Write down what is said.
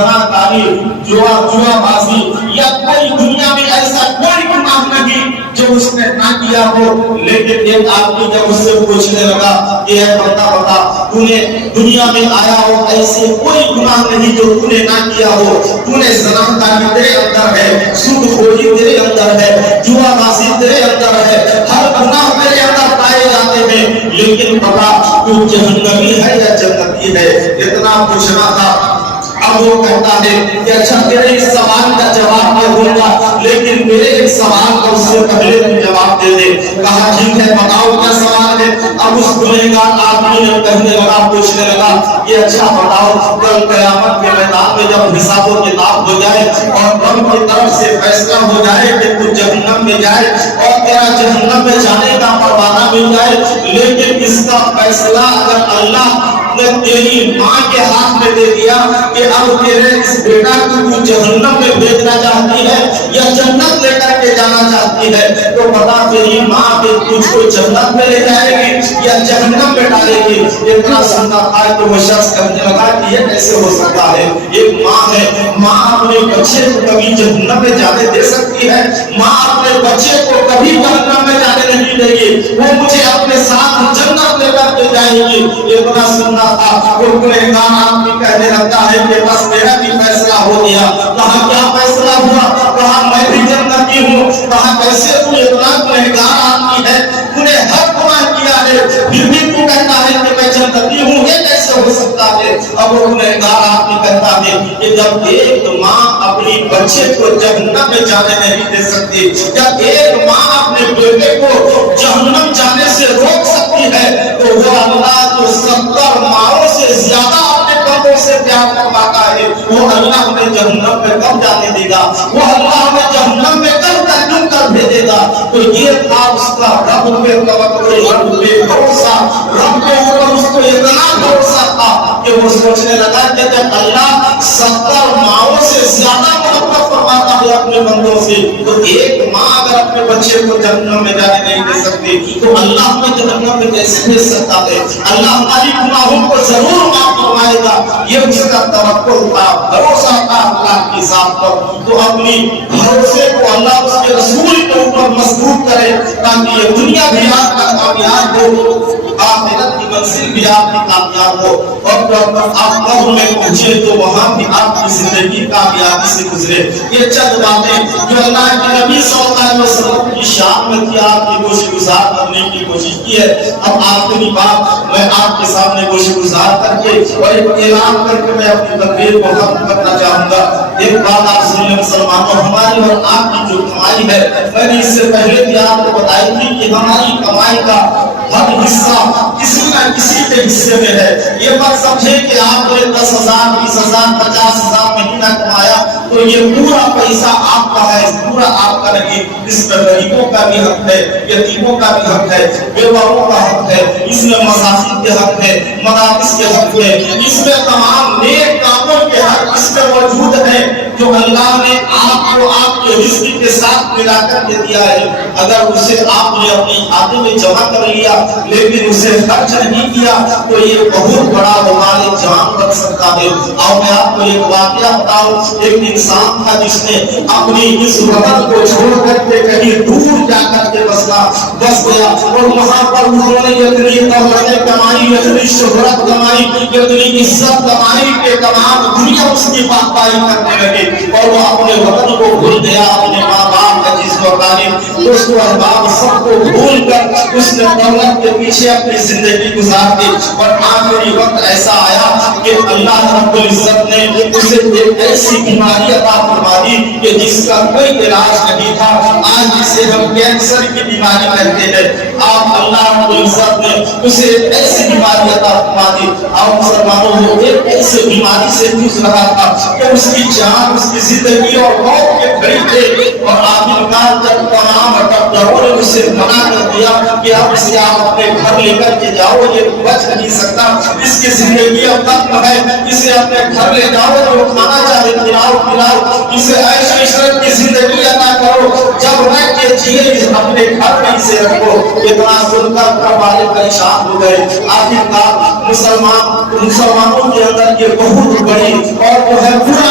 زناکاری، جوا بازی یا کوئی دنیا میں ایسا کوئی گناہ نہیں جو اس نے نہ کیا ہو. لیکن ایک آدمی جب اس سے پوچھنے لگا کہ اے بتا تو نے دنیا میں آیا ہو ایسے کوئی گناہ نہیں جو تو نے نہ کیا ہو. تو نے زناکاری تیرے اندر ہے، سود خوری تیرے اندر ہے، جوا بازی تیرے اندر ہے، ہر گناہ تیرے اندر پائے جاتے ہیں، لیکن بتا تو جہنمی ہے یا جنتی ہے؟ اتنا پوچھنا تھا. اب وہ کہتا ہے کہ اچھا تیرے اس سوال کا جواب میں دوں گا، لیکن میرے ایک سوال کا اس سے پہلے تم جواب دے دے. کہا ٹھیک ہے بتاؤ کیا سوال ہے. اب اس گنہگار آدمی نے کہنے لگا، پوچھنے لگا کہ اچھا بتاؤ کل قیامت کے میدان میں جب حساب و کتاب ہو جائے اور رب کی طرف سے فیصلہ ہو جائے کہ تو جہنم میں جائے اور تیرا جہنم میں جانے کا پروانہ مل جائے، لیکن اس کا فیصلہ اگر اللہ نے تیری ماں کے ہاتھ میں دے دیا کہ اب تیرے اس بیٹا کو جہنم میں بھیجنا چاہتی ہے یا جنت لے کر کے جانا چاہتی ہے، تو بتا تیری ماں بھی تجھ کو جنت میں لے جائے گی یا جہنم میں ڈالے گی. اتنا سننا تھا کہ وہ شخص کہنے لگا کہ یہ کیسے ہو سکتا ہے. ایک ماں ہے، ماں اپنے بچے کو کبھی جہنم میں جانے دے سکتی ہے؟ ماں اپنے بچے کو کبھی جہنم میں جانے نہیں دے گی، وہ مجھے اپنے ساتھ جنت لے کر کے جائے گی. اتنا سننا تھا. وہ گنہگار آدمی کہنے لگتا ہے کہ بس میرا بھی فیصلہ ہو گیا. کہا کیا فیصلہ ہوا؟ کہا میں بھی جنتی ہوں. کہا کیسے تو اتنا گنہگار آدمی ہے، تو نے ہر گناہ کیا ہے پھر بھی تو کہتا ہے کہ میں جنتی ہوں، یہ کیسے ہو سکتا ہے؟ اب وہ گنہگار آدمی کہتا ہے کہ جب ایک ماں اپنی بچے کو جہنم میں جانے نہیں دے سکتی، جب ایک ماں اپنے بیٹے کو جہنم جانے سے روک سکتی ہے، تو وہ اللہ جو 70 ماؤں سے زیادہ اپنے بندوں سے پیار کرواتا ہے، وہ اللہ ہمیں جہنم میں کب جانے دے گا؟ وہ اللہ ہمیں جہنم میں کب ترجم کر بھیجے گا؟ تو یہ تھا اس کا رب پہ توکل، رب پہ بھروسہ، رب کے اوپر اس کو اتنا بھروسہ تھا کہ وہ سوچنے لگا کہ جب اللہ 70 ماؤں سے زیادہ محبت فرماتا ہے اپنے بندوں سے، تو ایک ماں اگر اپنے بچے کو جہنم میں جانے نہیں دے سکتی تو اللہ ہمیں جہنم میں کیسے بھیج سکتا ہے؟ اللہ ہماری گناہوں کو ضرور معاف فرمائے گا. یہ اس کا توکل تھا، بھروسہ تھا اللہ کی ذات پر. تو اپنی بھروسے کو اللہ اس کے رسول کے اوپر مضبوط کرے تاکہ یہ دنیا بھی آپ کا کامیاب ہو، آخرت کی منزل بھی آپ کی کامیاب ہو، اور جب آپ قبر میں پہنچے تو وہاں بھی آپ کی زندگی کامیابی سے گزرے. یہ چند باتیں جو اللہ کے نبی صلی اللہ علیہ وسلم کی شان میں تھی، آپ کی گوش گزار کرنے کی کوشش کی ہے. اب آخری بات میں آپ کے سامنے گوش گزار کر کے اور ایک اعلان کر کے میں اپنی تقریر کو ختم کرنا چاہوں گا. ایک بات آپ سن لیں مسلمانوں، ہماری اور آپ کی جو کمائی ہے، میں نے اس سے پہلے بھی آپ کو بتائی تھی کہ ہماری کمائی کا ہر حصہ کسی نہ کسی کے حصے میں ہے. یہ مت سمجھے کہ آپ نے 10,000 20,000 50,000 مہینہ کمایا تو یہ پورا پیسہ آپ کا ہے، پورا آپ کا نہیں. اس میں غریبوں کا بھی حق ہے، یتیموں کا بھی حق ہے، بیواؤں کا حق ہے، اس میں مساجد کے حق ہے، مدارس کے حق ہے، اس میں تمام نیک کاموں کے حق اس میں موجود ہے جو اللہ نے آپ کو آپ کے رزق کے ساتھ ملا کر کے دیا ہے. اگر اسے آپ نے اپنی کھاتے میں جمع کر لیا لیکن اسے خرچ نہیں کیا تو یہ بہت بڑا وبال جان بن سکتا ہے. اور میں آپ کو ایک واقعہ بتاؤں. ایک انسان تھا جس نے اپنی اس وطن کو چھوڑ کر کے کہیں دور جا کر کے بس گیا اور وہاں پر انہوں نے اتنی دولت کمائی، اتنی شہرت کمائی، اتنی عزت کمائی کہ تمام دنیا اس کی پاسداری کرنے لگی اور وہ اپنے وطن کو بھول گیا، اپنے ماں باپ کا جس کو تعلیم دوست و احباب سب کو بھول کر اس نے دولت کے پیچھے اپنی زندگی گزار دی. اور آخری وقت ایسا آیا کہ اللہ رب العزت نے اسے ایک ایسی بیماری عطا فرما دی کہ جس کا کوئی علاج نہیں تھا. آج جسے ہم کینسر کی بیماری کہتے ہیں، آپ اللہ رب العزت نے اسے ایسی بیماری عطا فرما دی. اور مسلمانوں وہ ایک ایسی بیماری سے جوجھ رہا تھا کہ اس کی جان، اس کی زندگی اور موت کے گھڑی تھے. اور آخرکار جب تمام ڈاکٹروں نے اسے منع کر دیا کہ اب اسے آپ اپنے گھر لے کر کے جاؤ، یہ بچ نہیں سکتا، اس کی زندگی اب ختم ہے، اسے اپنے گھر لے جاؤ، جو کھانا چاہے کھلاؤ، اسے عیش و عشرت کی زندگی عطا کرو، جب رہ کے جیے اپنے گھر میں اسے رکھو. اتنا سن کر گھر والے پریشان ہو گئے. آخرکار مسلمانوں کے اندر یہ بہت بڑی اور وہ ہے برا